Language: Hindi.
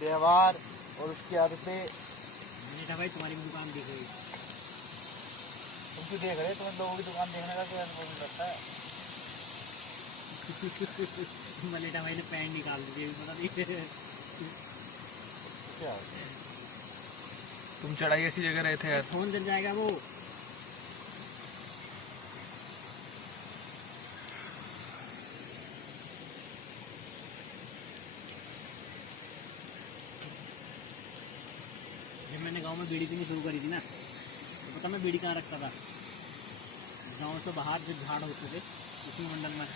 व्यवहार और उसकी आदतें। मनीषा भाई तुम्हारी दुकान दिख रही। तुम क्यों देख रहे? तुम्हें लोगों की दुकान देखने का क्या अनुभव मिल रखा है? मनीषा भाई ने पैंट निकाल दी, ये भी पता नहीं। क्या तुम चढ़ाई ऐसी जगह रहे थे यार। फोन जल जाएगा वो। जब मैंने गांव में बीड़ी पीनी शुरू करी थी ना, तो पता मैं बीड़ी कहाँ रखता था? गांव से बाहर जो झाड़ होते थे उसी मंडल में